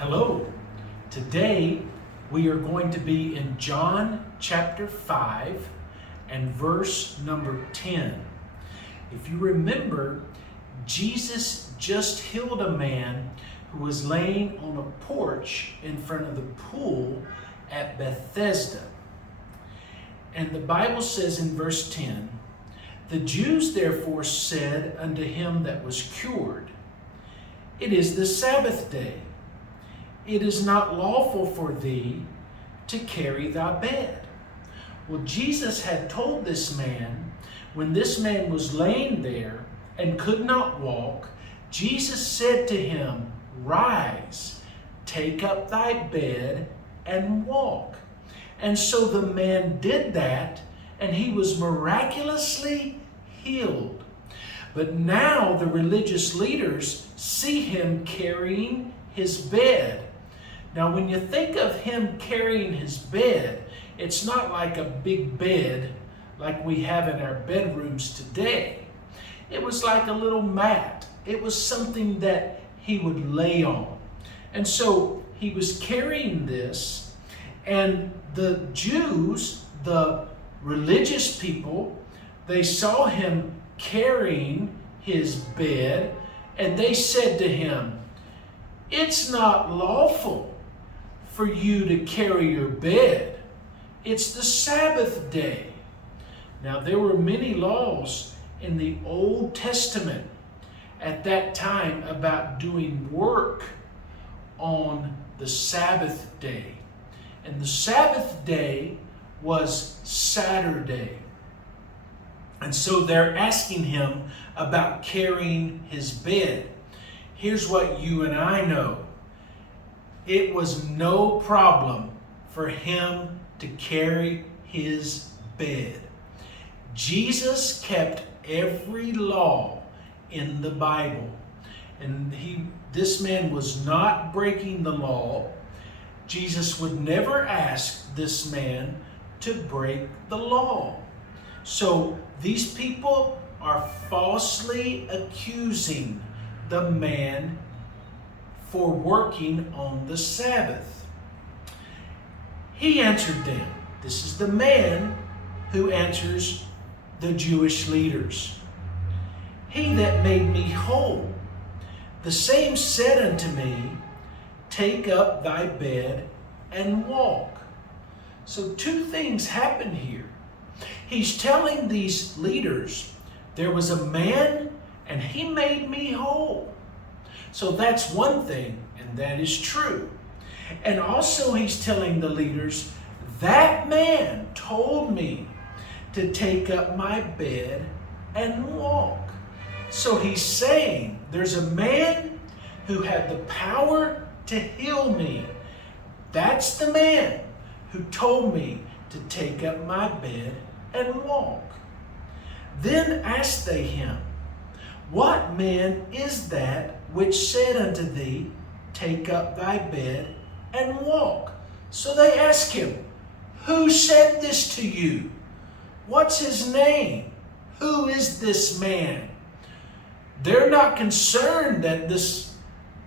Hello. Today we are going to be in John chapter 5 and verse number 10. If you remember, Jesus just healed a man who was laying on a porch in front of the pool at Bethesda. And the Bible says in verse 10, "The Jews therefore said unto him that was cured, It is the Sabbath day. It is not lawful for thee to carry thy bed." Well, Jesus had told this man, when this man was laying there and could not walk, Jesus said to him, "Rise, take up thy bed and walk." And so the man did that, and he was miraculously healed. But now the religious leaders see him carrying his bed. Now, when you think of him carrying his bed, it's not like a big bed like we have in our bedrooms today. It was like a little mat. It was something that he would lay on. And so he was carrying this, and the Jews, the religious people, they saw him carrying his bed, and they said to him, "It's not lawful for you to carry your bed. It's the Sabbath day." Now, there were many laws in the Old Testament at that time about doing work on the Sabbath day. And the Sabbath day was Saturday. And so they're asking him about carrying his bed. Here's what you and I know. It was no problem for him to carry his bed. Jesus kept every law in the Bible. And this man was not breaking the law. Jesus would never ask this man to break the law. So these people are falsely accusing the man for working on the Sabbath. He answered them. This is the man who answers the Jewish leaders. "He that made me whole, the same said unto me, Take up thy bed and walk." So two things happen here. He's telling these leaders, there was a man and he made me whole. So that's one thing, and that is true. And also he's telling the leaders, that man told me to take up my bed and walk. So he's saying there's a man who had the power to heal me. That's the man who told me to take up my bed and walk. Then asked they him, "What man is that which said unto thee, Take up thy bed and walk?" So they ask him, "Who said this to you? What's his name? Who is this man?" They're not concerned that this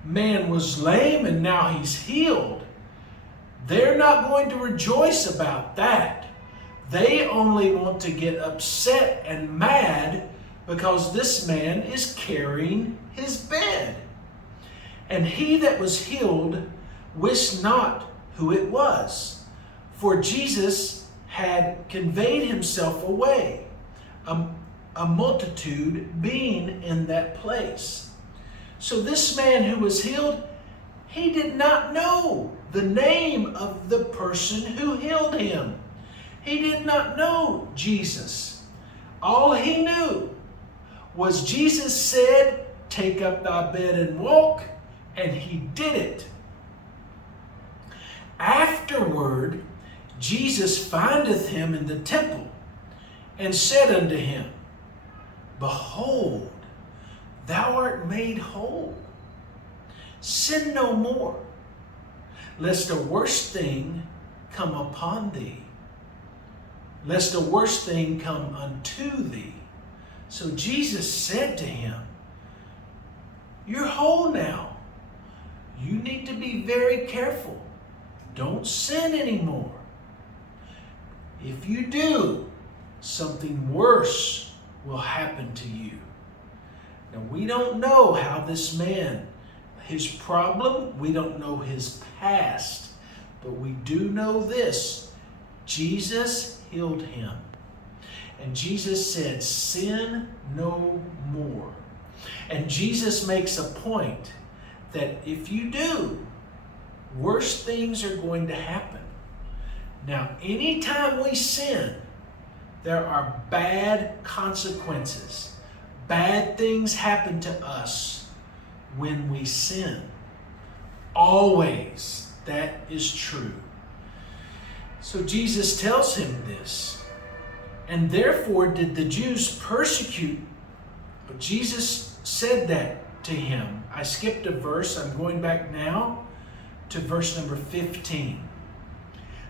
man was lame and now he's healed. They're not going to rejoice about that. They only want to get upset and mad because this man is carrying his bed. And he that was healed wist not who it was, for Jesus had conveyed himself away, a multitude being in that place. So this man who was healed, he did not know the name of the person who healed him. He did not know Jesus. All he knew was Jesus said, "Take up thy bed and walk," and he did it. Afterward, Jesus findeth him in the temple and said unto him, "Behold, thou art made whole. Sin no more, lest a worse thing come upon thee. Lest a worse thing come unto thee." So Jesus said to him, "You're whole now. You need to be very careful. Don't sin anymore. If you do, something worse will happen to you. Now, we don't know how this man, his problem, we don't know his past, but we do know this. Jesus healed him. And Jesus said, sin no more. And Jesus makes a point that if you do, worse things are going to happen. Now, anytime we sin, there are bad consequences. Bad things happen to us when we sin. Always, that is true. So Jesus tells him this. And therefore did the Jews persecute. But Jesus said that to him. I skipped a verse. I'm going back now to verse number 15.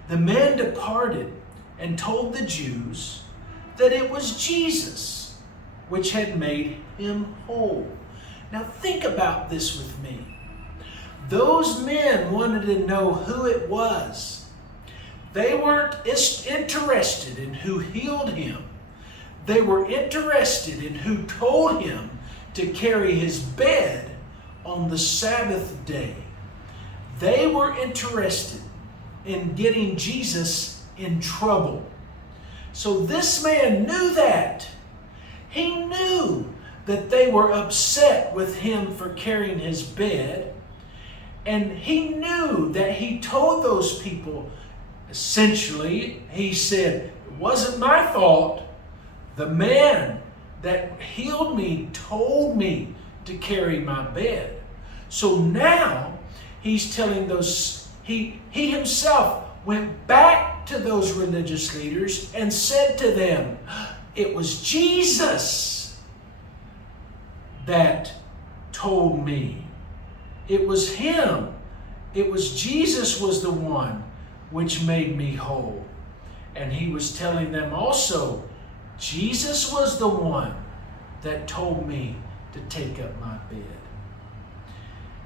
The man departed and told the Jews that it was Jesus which had made him whole. Now think about this with me. Those men wanted to know who it was. They weren't interested in who healed him. They were interested in who told him to carry his bed on the Sabbath day. They were interested in getting Jesus in trouble. So this man knew that. He knew that they were upset with him for carrying his bed. And he knew that he told those people, essentially, he said, it wasn't my fault. The man that healed me told me to carry my bed. So now he's telling those, he himself went back to those religious leaders and said to them, it was Jesus that told me. It was him. It was Jesus was the one which made me whole. And he was telling them also, Jesus was the one that told me to take up my bed.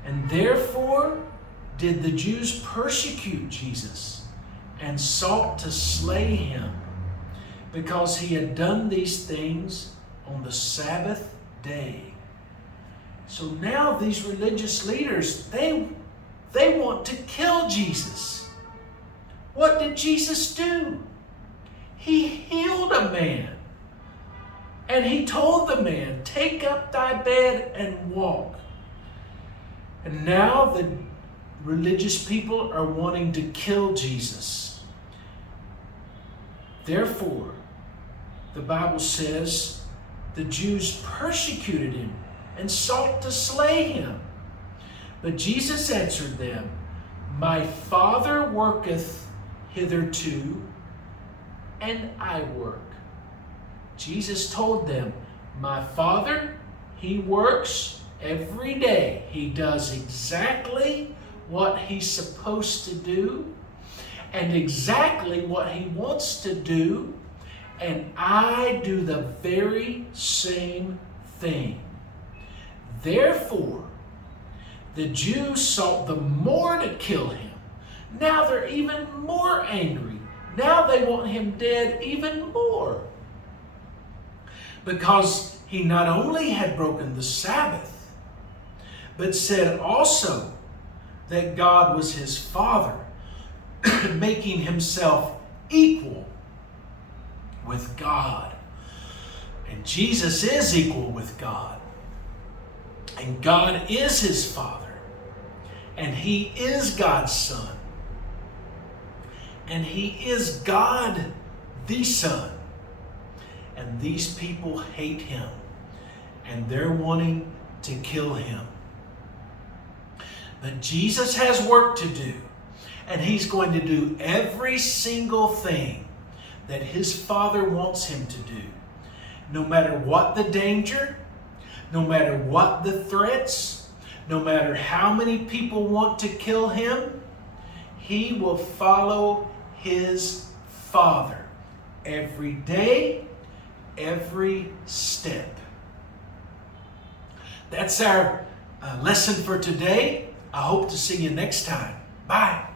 And therefore did the Jews persecute Jesus and sought to slay him, because he had done these things on the Sabbath day. So now these religious leaders, they want to kill Jesus. What did Jesus do? He healed a man. And he told the man, take up thy bed and walk. And now the religious people are wanting to kill Jesus. Therefore, the Bible says the Jews persecuted him and sought to slay him. But Jesus answered them, my Father worketh hitherto, and I work. Jesus told them, my Father, he works every day. He does exactly what he's supposed to do and exactly what he wants to do, and I do the very same thing. Therefore, the Jews sought the more to kill him. Now they're even more angry. Now they want him dead even more. Because he not only had broken the Sabbath, but said also that God was his Father, making himself equal with God. And Jesus is equal with God. And God is his Father. And he is God's Son. And he is God the Son. And these people hate him. And they're wanting to kill him. But Jesus has work to do. And he's going to do every single thing that his Father wants him to do. No matter what the danger, no matter what the threats, no matter how many people want to kill him, he will follow his Father every day, every step. That's our lesson for today. I hope to see you next time. Bye.